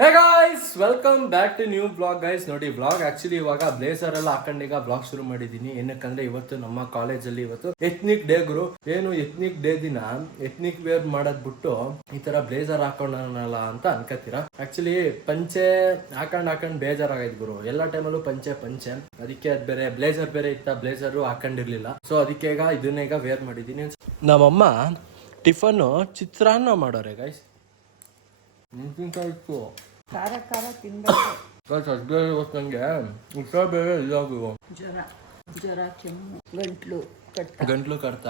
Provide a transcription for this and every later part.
Hey guys welcome back to new vlog guys ನೋಡಿ blog actually ಇವಾಗ blazer ಎಲ್ಲ ಹಾಕೊಂಡೀಗ ಬ್ಲಾಗ್ ಶುರು ಮಾಡಿದೀನಿ ಏನಕ್ಕಂದ್ರೆ ಇವತ್ತು ನಮ್ಮ ಕಾಲೇಜಲ್ಲಿ ಇವತ್ತು ಎಥ್ನಿಕ್ ಡೇ ಗುರು. ಏನು ಎತ್ನಿಕ್ ಡೇ ದಿನ? ಎತ್ನಿಕ್ ವೇರ್ ಮಾಡೋದ್ ಬಿಟ್ಟು ಈ ತರ ಬ್ಲೇಸರ್ ಹಾಕೊಂಡಲ್ಲ ಅಂತ ಅನ್ಕತ್ತೀರಾ? ಆಕ್ಚುಲಿ ಪಂಚೆ ಹಾಕೊಂಡ್ ಹಾಕೊಂಡ್ ಬೇಜಾರಾಗೈತ್ ಗುರು. ಎಲ್ಲಾ ಟೈಮಲ್ಲೂ ಪಂಚೆ ಪಂಚೆ. ಅದಕ್ಕೆ ಅದ್ ಬೇರೆ ಬ್ಲೇಸರ್ ಬೇರೆ ಇತ್ತ ಬ್ಲೇಸರ್ ಹಾಕೊಂಡಿರ್ಲಿಲ್ಲ. ಸೊ ಅದಕ್ಕೆ ಈಗ ಇದನ್ನೇ ಈಗ ವೇರ್ ಮಾಡಿದೀನಿ ನಮ್ಮಮ್ಮ ಟಿಫನ್ ಚಿತ್ರಾನ್ನ ಮಾಡೋರೆ ಗೈಸ್ ನಿಂತಿಂತಾಯ್ತು ಖಾರ ಖಾರ ತಿನ್ಬೇಕು. ಸದ್ಯ ನನಗೆ ಹುಷ ಬೇರೆ ಇದಾಗುವ ಜ್ವರ ಜ್ವರ ಕೆಮ್ಮು ಗಂಟ್ಲು ಗಂಟ್ಲು ಕಡ್ತ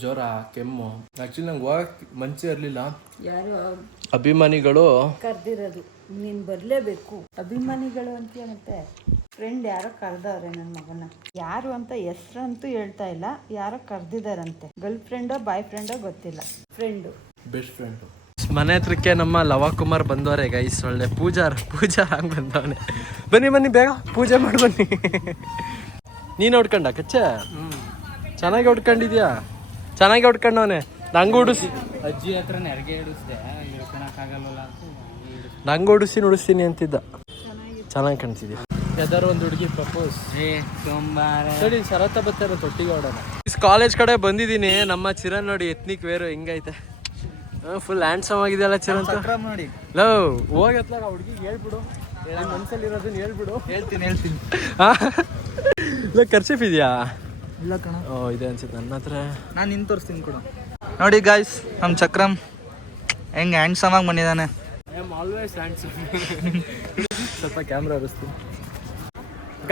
ಜ್ವರ ಕೆಮ್ಮು. ಆಕ್ಚುಲಿ ನಂಗೆ ಹೋಗಕ್ ಮಂಚೆ ಇರಲಿಲ್ಲ. ಯಾರು ಅಭಿಮಾನಿಗಳು ಕರ್ದಿರೋದು. ನೀನ್ ಬರಲೇಬೇಕು. ಅಭಿಮಾನಿಗಳು ಅಂತ ಮತ್ತೆ ಫ್ರೆಂಡ್ ಯಾರೋ ಕರ್ದವ್ರೆ ನನ್ನ ಮಗನ ಯಾರು ಅಂತ ಹೆಸ್ರಂತೂ ಹೇಳ್ತಾ ಇಲ್ಲ. ಯಾರೋ ಕರ್ದಿದಾರಂತೆ ಗರ್ಲ್ ಫ್ರೆಂಡೋ ಬಾಯ್ ಫ್ರೆಂಡೋ ಗೊತ್ತಿಲ್ಲ. ಫ್ರೆಂಡು ಬೆಸ್ಟ್ ಫ್ರೆಂಡ್ ಮನೆ ಹತ್ರಕ್ಕೆ ನಮ್ಮ ಲವಕುಮಾರ್ ಬಂದವರೆ ಗೈಸ್ ಒಳ್ಳೆ ಪೂಜಾರ್ ಪೂಜಾ ಹಂಗ್ ಬಂದವನೆ. ಬನ್ನಿ ಬನ್ನಿ ಬೇಗ ಪೂಜೆ ಮಾಡಿ ಬನ್ನಿ. ನೀನು ಹೊಡ್ಕೊಂಡ ಕಚ್ಚ? ಚೆನ್ನಾಗಿ ಹೊಡ್ಕೊಂಡಿದ್ಯಾ? ಚೆನ್ನಾಗಿ ಹೊಡ್ಕೊಂಡವನೆ. ನಂಗೆ ಉಡಿಸಿ ಅಜ್ಜಿ ಹತ್ರ ನೆರಿಗೆ ಹಿಡಿಸ್ದೆ. ನಂಗೆ ಉಡಿಸಿ ನುಡಿಸ್ತೀನಿ ಅಂತಿದ್ದ. ಚೆನ್ನಾಗಿ ಕಾಣ್ತಿದ್ಯಾ? ಯಾವ್ದಾರು ಒಂದು ಹುಡುಗಿ ಪ್ರಪೋಸ್ ಸರಿ ತೊಟ್ಟಿಗೆ ಹೊಡೋಣ. ಕಾಲೇಜ್ ಕಡೆ ಬಂದಿದ್ದೀನಿ. ನಮ್ಮ ಚಿರನ್ ನೋಡಿ ಎತ್ನಿಕ್ ವೇರು ಹೆಂಗೈತೆ? ಫುಲ್ ಹ್ಯಾಂಡ್ಸಮ್ ಆಗಿದೆಯಲ್ಲ ಚಿರಂತ ನೋಡಿ. ಲವ್ ಹೋಗತ್ಲಾಗ ಹುಡುಗಿಗೆ ಹೇಳ್ಬಿಡು. ಮನ್ಸಲ್ಲಿ ಇರೋದನ್ನ ಹೇಳ್ಬಿಡು. ಹೇಳ್ತೀನಿ ಹೇಳ್ತೀನಿ. ಇಲ್ಲ ಖರ್ಚಿಫ್ ಇದೆಯಾ? ಇಲ್ಲ ಕಣ. ಓ ಇದೆ ಅನ್ಸುತ್ತೆ ನನ್ನ ಹತ್ರ. ನಾನು ನಿನ್ ತೋರಿಸ್ತೀನಿ ಕೂಡ. ನೋಡಿ ಗಾಯ್ಸ್ ನಮ್ಮ ಚಕ್ರಮ್ ಹೆಂಗೆ ಹ್ಯಾಂಡ್ಸಮ್ ಆಗಿ ಬಂದಿದ್ದಾನೆ. ಐ ಆಮ್ ಆಲ್ವೇಸ್ ಹ್ಯಾಂಡ್ಸಮ್ ಸ್ವಲ್ಪ ಕ್ಯಾಮ್ರಾ ಹರಿಸ್ತೀನಿ.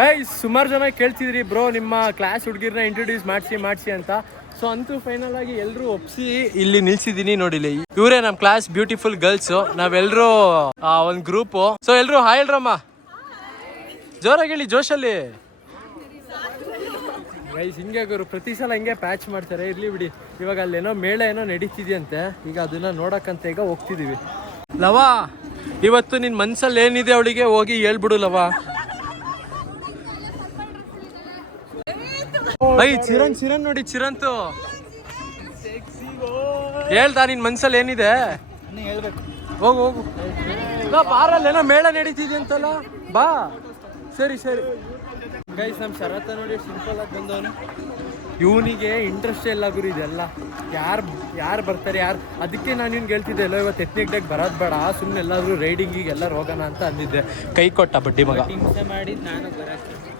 ಗೈಸ್ ಸುಮಾರು ಜನ ಕೇಳ್ತಿದ್ರಿ ಬ್ರೋ ನಿಮ್ಮ ಕ್ಲಾಸ್ ಹುಡುಗಿರ್ನ ಇಂಟ್ರೊಡ್ಯೂಸ್ ಮಾಡಿಸಿ ಮಾಡಿಸಿ ಅಂತ. ಸೊ ಅಂತೂ ಫೈನಲ್ ಆಗಿ ಎಲ್ಲರೂ ಒಪ್ಸಿ ಇಲ್ಲಿ ನಿಲ್ಸಿದೀನಿ ನೋಡಿಲಿ. ಇವರೇ ನಮ್ಮ ಕ್ಲಾಸ್ ಬ್ಯೂಟಿಫುಲ್ ಗರ್ಲ್ಸ್ ನಾವೆಲ್ಲರೂ ಒಂದು ಗ್ರೂಪ್ ಸೊ ಎಲ್ಲರೂ ಹಾಯ್ ಹೇಳ್ರಮ್ಮ. ಜೋರಾಗಿ ಹೇಳಿ ಜೋಶಲ್ಲಿ. ಗೈಸ್ ಹಿಂಗೆ ಗುರು ಪ್ರತಿ ಸಲ ಹಿಂಗೆ ಪ್ಯಾಚ್ ಮಾಡ್ತಾರೆ. ಇರ್ಲಿ ಬಿಡಿ. ಇವಾಗ ಅಲ್ಲೇನೋ ಮೇಳ ಏನೋ ನಡೀತಿದ್ಯಂತೆ. ಈಗ ಅದನ್ನ ನೋಡಕ್ಕಂತ ಈಗ ಹೋಗ್ತಿದೀವಿ. ಲವ ಇವತ್ತು ನಿನ್ ಮನ್ಸಲ್ಲಿ ಏನಿದೆ ಅವಳಿಗೆ? ಹೋಗಿ ಹೇಳ್ಬಿಡು ಲವ. ಐ ಚಿರಣ್ ಚಿರಣ್ ನೋಡಿ ಚಿರಂತು. ಹೇಳ್ತಾ ನಿನ್ ಮನ್ಸಲ್ಲಿ ಏನಿದೆ? ಹೋಗು ಹೋಗು. ಏನೋ ಮೇಳ ನಡೀತಿದೆ ಅಂತಲ್ಲ. ಬಾ. ಸರಿ ಸರಿ. ಗೈಸ್ ನಮ್ಮ ಶರತ್ ನೋಡಿ ಸಿಂಪಲ್ ಆಗಿ ಬಂದವನು. ಇವನಿಗೆ ಇಂಟ್ರೆಸ್ಟ್ ಗುರಿ ಗುರು ಇದೆಲ್ಲ. ಯಾರು ಯಾರು ಬರ್ತಾರೆ ಯಾರು? ಅದಕ್ಕೆ ನಾನು ಇವ್ನಿಗೆ ಹೇಳ್ತಿದ್ದೆ ಎಲ್ಲೋ ಇವತ್ತು ಎತ್ನಿಕ್ ಡೇಗೆ ಬರೋದು ಬೇಡ. ಸುಮ್ಮನೆ ಎಲ್ಲಾದರೂ ರೈಡಿಂಗಿಗೆ ಎಲ್ಲರೂ ಹೋಗೋಣ ಅಂತ ಅಂದಿದ್ದೆ. ಕೈ ಕೊಟ್ಟ ಬಡ್ಡಿ ಮಗ. ಹಿಂಸೆ ಮಾಡಿ ನಾನು ಬರಕ್ಕೆ.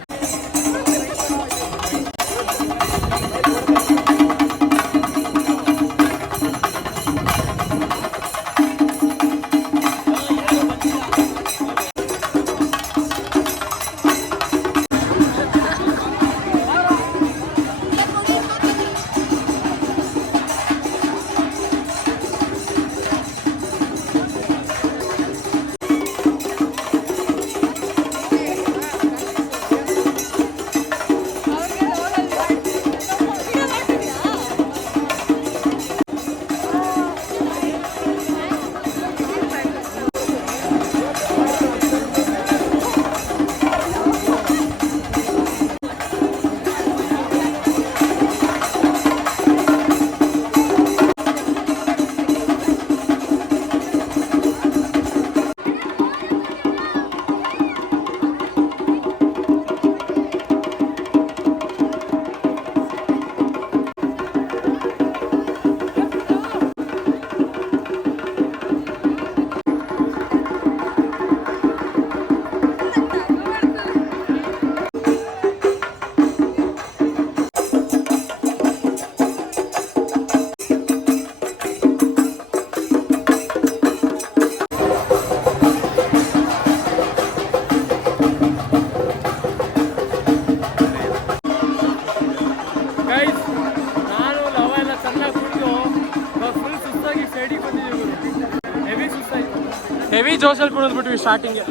ಹೆವಿ ಜೋಶಲ್ಲಿ ಕುಡಿದ್ಬಿಟ್ವಿ ಸ್ಟಾರ್ಟಿಂಗ್ಗೆ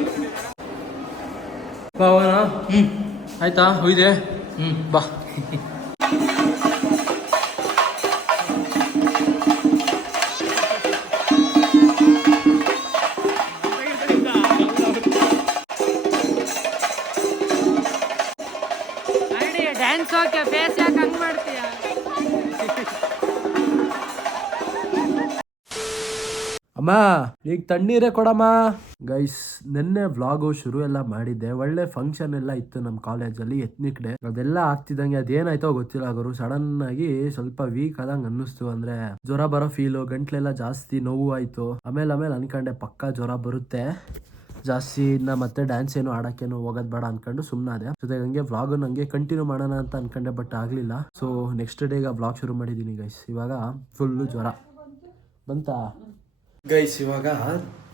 ಬಾವನ ಹ್ಞೂ ಆಯ್ತಾ? ಹೋಯ್ದೆ? ಹ್ಞೂ ಬಾ. ಡ್ಯಾನ್ಸ್ ಓಕೆ ಫೇಸ್ ಯಾಕೆ ಹಂಗೆ ಮಾಡ್ತೀಯ? ಅಮ್ಮ, ಈಗ ತಣ್ಣೀರೇ ಕೊಡಮ್ಮ. ಗೈಸ್ ನಿನ್ನೆ ವ್ಲಾಗು ಶುರು ಎಲ್ಲ ಮಾಡಿದ್ದೆ. ಒಳ್ಳೆ ಫಂಕ್ಷನ್ ಎಲ್ಲ ಇತ್ತು ನಮ್ಮ ಕಾಲೇಜಲ್ಲಿ ಎತ್ನಿಕ್ ಡೇ ಅದೆಲ್ಲ ಆಗ್ತಿದ್ದಂಗೆ, ಅದೇನಾಯ್ತೋ ಗೊತ್ತಿಲ್ಲ ಗುರು. ಸಡನ್ ಆಗಿ ಸ್ವಲ್ಪ ವೀಕ್ ಆದಂಗೆ ಅನ್ನಿಸ್ತು ಅಂದ್ರೆ ಜ್ವರ ಬರೋ ಫೀಲು ಗಂಟ್ಲೆಲ್ಲ ಜಾಸ್ತಿ ನೋವು ಆಯ್ತು ಆಮೇಲೆ ಆಮೇಲೆ ಅನ್ಕಂಡೆ, ಪಕ್ಕ ಜ್ವರ ಬರುತ್ತೆ. ಜಾಸ್ತಿ ಇನ್ನ ಮತ್ತೆ ಡ್ಯಾನ್ಸ್ ಏನು ಆಡಕ್ಕೇನು ಹೋಗೋದ್ ಬೇಡ ಅನ್ಕೊಂಡು ಸುಮ್ಮನಾದೆ ಜೊತೆಗೆ ಹಂಗೆ ವ್ಲಾಗ್ ನಂಗೆ ಕಂಟಿನ್ಯೂ ಮಾಡೋಣ ಅಂತ ಅನ್ಕೊಂಡೆ ಬಟ್ ಆಗ್ಲಿಲ್ಲ. ಸೊ ನೆಕ್ಸ್ಟ್ ಡೇಗ ವ್ಲಾಗ್ ಶುರು ಮಾಡಿದ್ದೀನಿ ಗೈಸ್ ಇವಾಗ ಫುಲ್ಲು ಜ್ವರ. ಬಂತಾ? ಗೈಸ್ ಇವಾಗ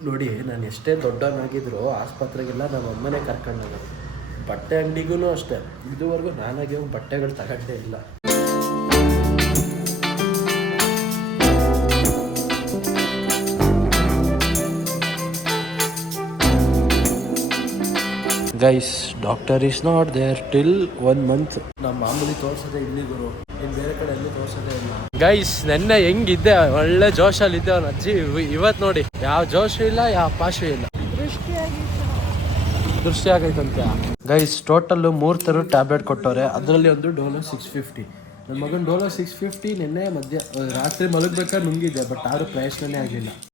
ನೋಡಿ, ನಾನು ಎಷ್ಟೇ ದೊಡ್ಡವನಾಗಿದ್ರು ಆಸ್ಪತ್ರೆಗೆಲ್ಲ ನಮ್ಮ ಅಮ್ಮನೇ ಕರ್ಕೊಂಡು ಬಟ್ಟೆ ಅಂಗಡಿಗೂ ಅಷ್ಟೇ. ಇದುವರೆಗೂ ನಾನಾಗಿ ಬಟ್ಟೆಗಳು ತಗೊಂಡೇ ಇಲ್ಲ. Guys doctor is not there till one month ನಮ್ಮ ಮಾಮೂಲಿ ತೋರಿಸದೆ ಇಲ್ಲಿ ಗುರು. ಗೈಸ್ ನೆನ್ನೆ ಹೆಂಗಿದ್ದೆ? ಒಳ್ಳೆ ಜೋಶಲ್ಲಿ ಇದ್ದೆ ಅವನ. ಅಜ್ಜಿ ಇವತ್ತು ನೋಡಿ. ಯಾವ ಜೋಶು ಇಲ್ಲ, ಯಾವ ಪಾಶು ಇಲ್ಲ. ದೃಷ್ಟಿ ಆಗೈತಂತೆ ಗೈಸ್ ಟೋಟಲ್ ಮೂರು ಥರ ಟ್ಯಾಬ್ಲೆಟ್ ಕೊಟ್ಟವ್ರೆ. ಅದರಲ್ಲಿ ಒಂದು ಡೋಲೋ ಸಿಕ್ಸ್ ಫಿಫ್ಟಿ ನನ್ನ ಮಗನ ಡೋಲೋ ಸಿಕ್ಸ್ ಫಿಫ್ಟಿ ನಿನ್ನೆ ಮಧ್ಯ ರಾತ್ರಿ ಮಲಗ್ಬೇಕಾದ್ರೆ ನುಂಗಿದ್ದೆ ಬಟ್ ಯಾರು ಪ್ರಯತ್ನನೇ ಆಗಿಲ್ಲ.